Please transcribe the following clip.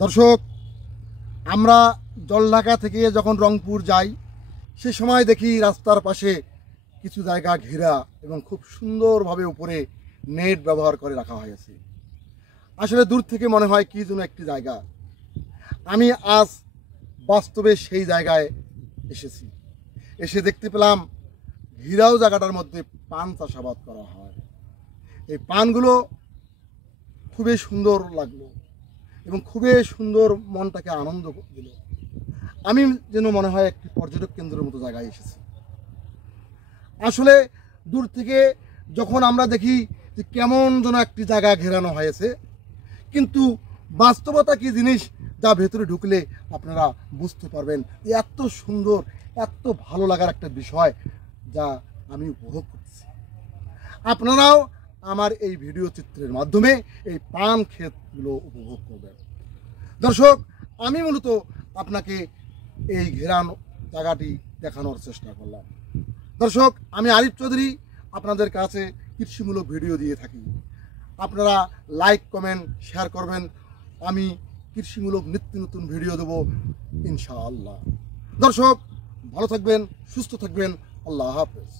দর্শক, আমরা জলঢাকা থেকে যখন রংপুর যাই সে সময় দেখি রাস্তার পাশে কিছু জায়গা ঘেরা এবং খুব সুন্দরভাবে উপরে নেট ব্যবহার করে রাখা হয়েছে। আসলে দূর থেকে মনে হয় কি যেন একটি জায়গা। আমি আজ বাস্তবে সেই জায়গায় এসেছি। এসে দেখতে পেলাম ঘিরাও জায়গাটার মধ্যে পান চাষাবাদ করা হয়। এই পানগুলো খুবই সুন্দর লাগলো এবং খুবই সুন্দর, মনটাকে আনন্দ দিল। আমি যেন মনে হয় একটি পর্যটক কেন্দ্রের মতো জায়গায় এসেছি। আসলে দূর থেকে যখন আমরা দেখি যে কেমন যেন একটি জায়গা ঘেরানো হয়েছে, কিন্তু বাস্তবতা কি জিনিস যা ভেতরে ঢুকলে আপনারা বুঝতে পারবেন। এত সুন্দর, এত ভালো লাগার একটা বিষয় যা আমি উপভোগ করছি। আপনারাও আমার এই ভিডিও চিত্রের মাধ্যমে এই পান ক্ষেতগুলো উপভোগ করবেন। দর্শক, আমি মূলত আপনাকে এই ঘেরানো জায়গাটি দেখানোর চেষ্টা করলাম। দর্শক, আমি আরিফ চৌধুরী আপনাদের কাছে কৃষিমূলক ভিডিও দিয়ে থাকি। আপনারা লাইক, কমেন্ট, শেয়ার করবেন। আমি কৃষিমূলক নিত্য নতুন ভিডিও দেবো ইনশাআল্লাহ। দর্শক, ভালো থাকবেন, সুস্থ থাকবেন। আল্লাহ হাফেজ।